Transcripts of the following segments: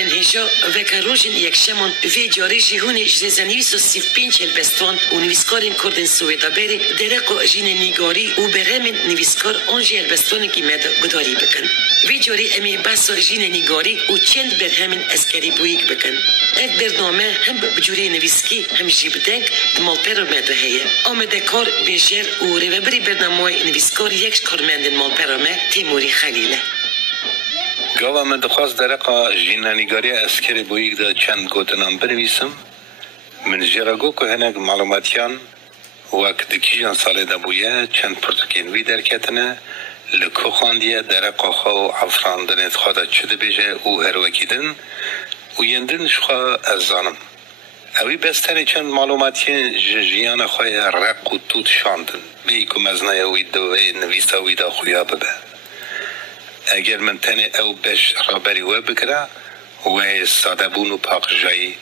برن هیجا و کروژن یک شمان وی جاری جهونی جزنویس و 35 البستوان و نویسکارین کردن سویدا بری درق جین نیگاری و برمن نویسکار آنجی البستوان کی مد گداری بکن وی جاری امی بس جین نیگاری و چند برهمن اسکری بویک بکن اد برنامه هم بجوری نویسکی هم جیبدنگ مالپر مدرهیه آمده کار بیشتر و روبری برنامه نویسکار یک کارمند مالپرامه تیموری خلیله گاوا من دخواست درقا جینانیگاری اسکری بویک دا چند گوتنام بنویسم من جراغو که هنگ معلوماتیان وقت دکیجان ساله دا بویه چند پرتوکینوی درکتنه لکو خاندیه درقا خواو عفراندنت خوادا چده بیجه او هروکیدن و یندن شخوا از زانم اوی بستنی چند معلوماتی جیان خواه رق و توت شاندن بی که مزنای اوی دوی نویستا اوی دا خویا ببه اگر من تنه او بش رابری و بکره و ساده بون و پاک جایی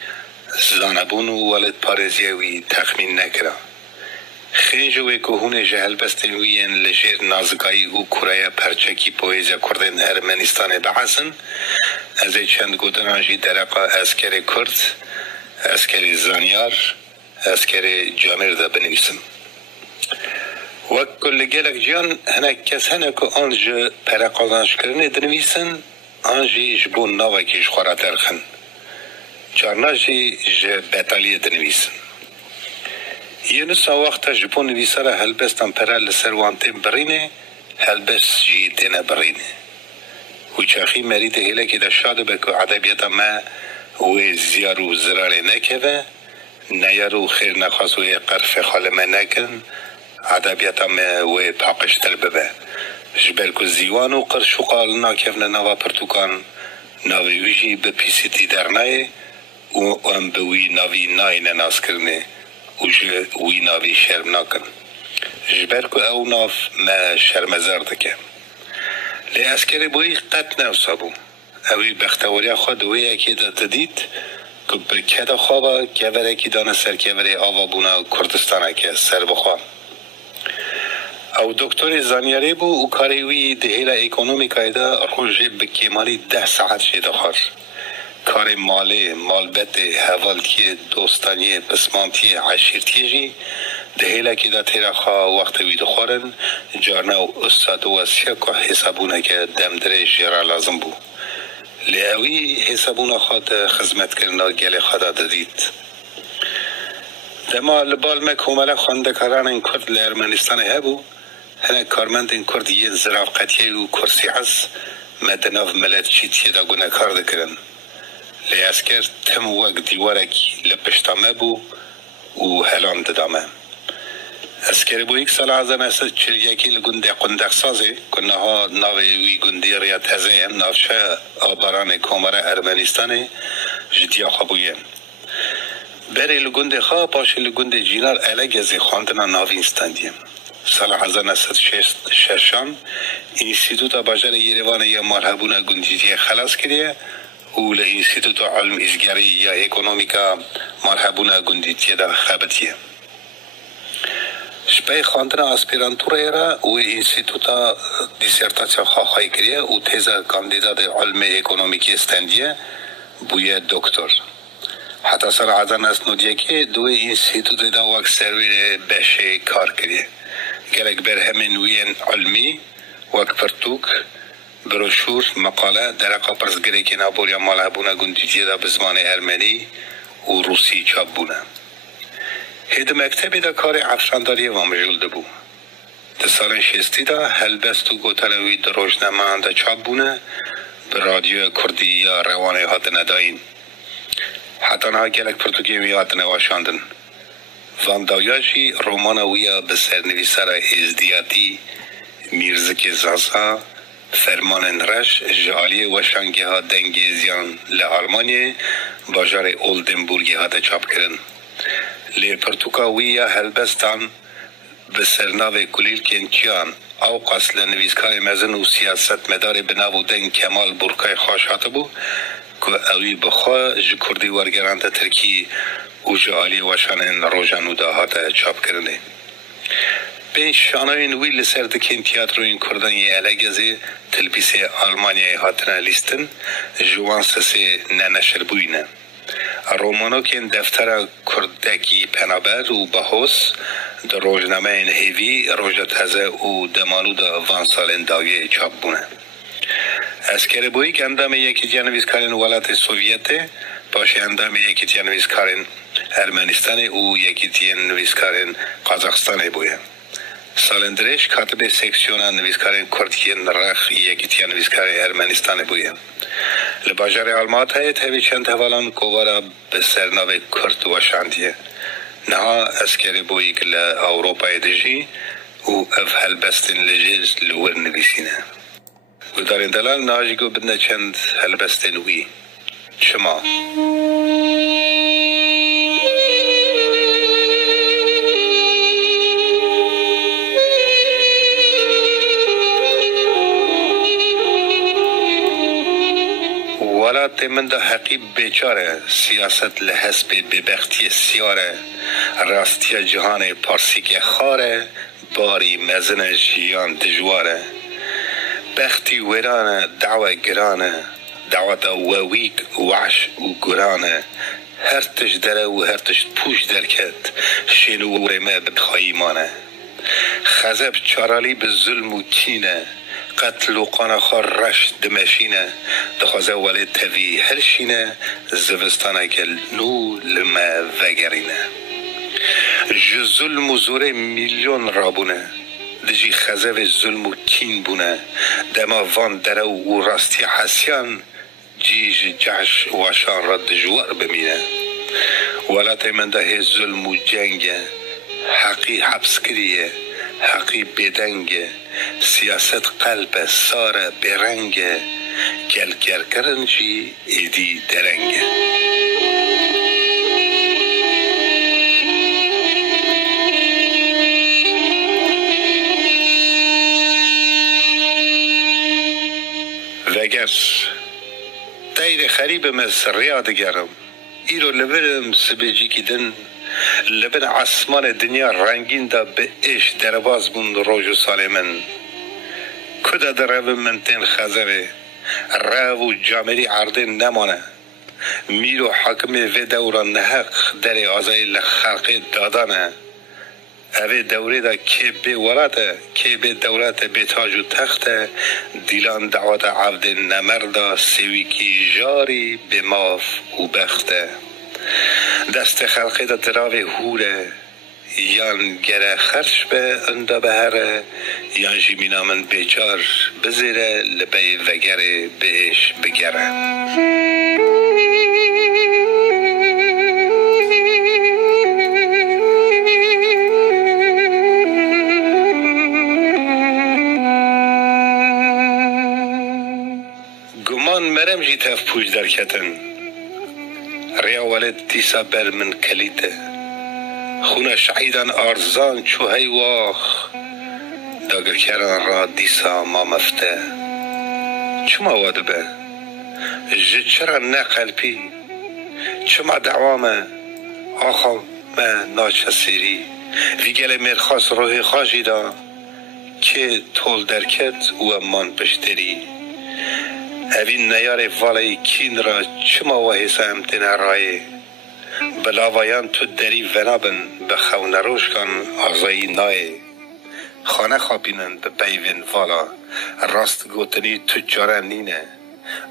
زانه بون و ولد پارزیه وی تخمین نکره خینج وی که هونه جهل بستن ویین لجیر نازگایی و کره پرچکی پویزه کردن ارمنستان بحثن از چند گودناجی درقا اسکر کرد اسکر زانیار اسکر جامر دا بنویسم وقت کل گلک جان هنک کس هنک آنج پرقازانش کرنه دنویسن آنجی جبون ناوکیش خورا ترخن چارناجی بطالیه دنویسن یه نسا وقتا جبون نویساره هلبستان پرال لسروانتین برینه هلبست جی تینه برینه و چاخی مرید هیله که دا شاده بکو عدبیتا ما و زیارو زراره نکوه نیارو خیر نخواست و قرف خالمه نکن عدبیتا ما و پاقشتر ببه جبر که زیوان و قرش و قال ناکفن نوا پرتوکان ناوی ویجی به پیسیتی در نای و ام بوی ناوی نای نناس کرنه و وی ناوی شرم ناکن جبر که او ناف ما شرمزار دکه لی اسکری بوی قط نوصابو اوی بختوری خود وی اکی دا تدید که برکه خوابا که اکی دانه سر که وره آوا بونا کردستان که سر بخوان او دکتر زانیاری بو و کاریوی دهیل اکونومیکای دا روژه بکیمالی 10 ساعت شده خار کار مالی مالبت حوالتی دوستانی پسمانتی عشیرتی جی دهیل که دا تیرا خواه وقت وید خورن جارنه و استاد و اسیا که حسابونه که دم دره جرا لازم بو لیاوی حسابونه خود خدمت کرنا گل خدا دادید دما لبال مکومله خواندکاران این کرد لارمنستان هبو هنه کارمند این کرد یه زرافقتیه و کرسی هست مدناف ملت چیتیه دا گونه کار دکرن لی اسکر تم وقت دیوارکی لپشتامه بو و هلان ددامه اسکر بو یک سال ازن اسد چلیکی لگنده قندق سازه کنه ها ناوی وی گنده ریات هزه هم نافشه آباران کامره ارمنستانه جدیا خوابویه بری لگنده خواه پاش لگنده جینار الگ ازی خواندنا ناوینستاندیم سال 1966 انستیتوت باجر یریوان یا مرحبون گندیتی خلاص کریه و لانستیتوت علم ازگاری یا اکونومیکا مرحبون گندیتی دا خابتیه شپای خواندنا اسپیرانتوره را و انستیتوتا دیسرتاسیا خواهی کریه و تیزا کاندیدات علم اکونومیکی استندیه بویه دکتر حتی سال عزن اسنودیه که دوی انستیتوت دا وقت سرویر بشه کار کریه گرک بر همین وین علمی وقت پرتوک بروشور مقاله درقا پرسگری که نابور یا مالهبونه گندیجی دا بزمان ارمنی و روسی چاپ بونه هید مکتبی دا کار افشانداری و مجلده بو ده سال 60 دا هلبست و گوتلوی دا روشنمان دا چاپ بونه به رادیو کردی یا روانه هات نداین حتی نها گلک پرتوکی هات نواشاندن واندایاشی رومانویا به سرنویسر ازدیاتی میرزک زازا فرمان رش جالی و شنگی ها دنگیزیان لآلمانی باجار اولدنبورگی ها دا چاپ کرن لی پرتوکاویا هلبستان به سرناو کلیل کنچیان او قصل نویسکار مزن و سیاست مدار بناو دنگ کمال برکای خوش هاته بو که اوی بخوا جکردی ورگرانت ترکی و جالی وشان روژانو دا هاته چاپ کرنه بین شانوین وی لسر دکین تیاتروین کردانی الگزی تلبیس آلمانیای هاتنا لیستن جوان سسی ننشر بوینه. رومانو که دفتر کردکی پنابر و بحث در روزنامه این هیوی روز تازه و دمانو دا وان سال داویه چاپ بونه. اسکر بویی که اندام یکی جنویزکارین ولایت سوویت باشه اندام یکی جنویزکارین ارمنستان و یکی جنویزکارین قازاقستان بویه. سالندرش کاتب سکسیون نویسکارین کردکین رخ یکی نویسکار ارمنستان بویه. لباجار علمات های تاوی چند حوالان کوارا به سرناو کرد و شاندیه. نها اسکری بویی که لأوروپای دجی و اف هلبستین لجیز لور نویسینه. و در این دلال ناجیگو بدنه چند هلبستین وی. شما ولات من ده حقیب بیچاره سیاست لحسب ببختی سیاره راستی جهان پارسی که خاره باری مزن جیان دجواره بختی ویرانه دعوه گرانه دعوت وویک وعش و گرانه هرتش دره و هرتش پوش درکت شنو رمه بخایمانه خزب چارالی به ظلم و کینه قتل و قانخار رش دمشینه دخوازه ولی توی هرشینه زوستانه گل نو لما وگرینه جو ظلم و زوره میلیون رابونه دجی خزب ظلم و کین بونه دما وان دره و راستی حسیان جیج جعش وشان را دجوار بمینه ولات من ده ظلم و جنگه حقی حبس کریه حقی بدنگه سیاست قلب ساره برنگه گل کرنجی ایدی درنگه وگرس دایر خریب مصر یادگرم ایرو لبرم سبجی کدن لبن عصمان دنیا رنگین دا به ایش درواز بند روز و سال من کدا در رو منتین خزوه رو و جامری عرض نمانه میرو حکم و دوران نحق در آزای لخلق دادانه اوه دوره دا که به ولاته که به دولت به تاج و تخته دیلان دعوت عبد نمردا سوی کی جاری به ماف و بخته دست خلقی دا دراوه هوره یان گره خرش به اندا بهره یان جیمینا من بیچار بزیره لبی وگره بهش بگره گمان مرم جی تف پوش درکتن ریا ولد دیسا بر من کلیته خونه شعیدان آرزان چو هی واخ داگر کران را دیسا ما مفته چما واده به جد چرا نقلبی چما دعوامه آخا ما ناچسیری ویگل مرخاص روح خاجی دا که طول درکت و امان پشتری اوین نیار والای کین را چما وحیسا امتن رای بلاوایان تو دری ونابن به خون روش کن آزایی نای خانه خوابینن به بیوین والا راست گوتنی تجاره نینه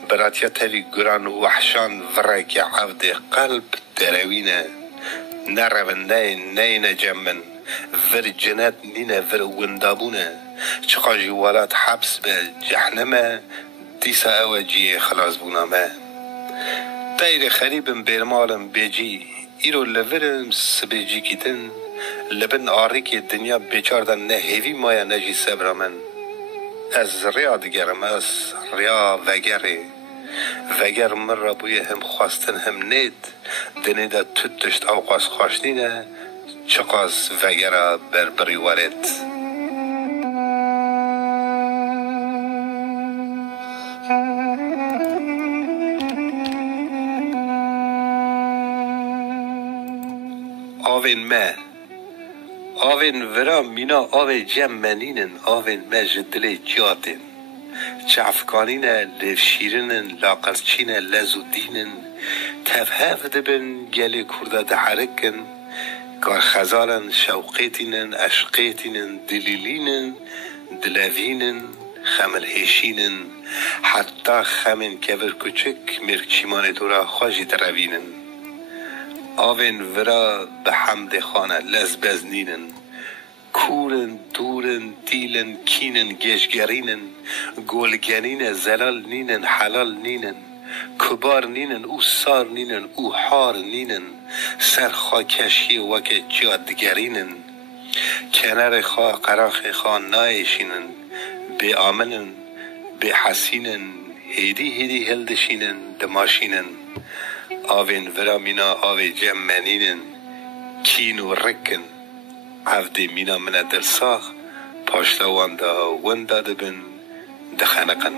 براتیا تاوی گران وحشان ورک عبد قلب دروینه نرون نه نجمن ور جنت نینه ور وندابونه چقاجی ولات حبس به جهنمه دیسا اوجی خلاص بونامه دایر خریبم برمالم بیجی ایرو لورم سبیجی کیتن لبن آری که دنیا بیچاردن نه هیوی مایا نجی سبرامن از ریا دگرم از ریا وگر من را بوی هم خواستن هم نید دنی دا تدشت اوقاس خواشنینه چقاس وگر بربری ورد آوین آوین ورا مینا آوی جم منینن آوین مجدل جادن چافکانین لفشیرنن لاقرچین لزودینن تفهف دبن گلی کرده دحرکن کار خزارن شوقیتینن عشقیتینن دلیلینن دلاوینن خمل هشینن حتی خمن کبر کچک مرکچیمان دورا خواجی دروینن آوین ورا به حمد خانه لزبزنینن کورن دورن دیلن کینن گشگرینن گولگنین زلال نینن حلال نینن کبار نینن او سار نینن او حار نینن سر خاکشی وک جادگرینن کنار خوا قراخ خوا نایشینن به آمنن به حسینن هیدی هلدشینن دماشینن آوین ورا مینا آوی جم منینن کین و رکن عفدی مینا من دلساخ پاشتا واندا وندا دبن دخنقن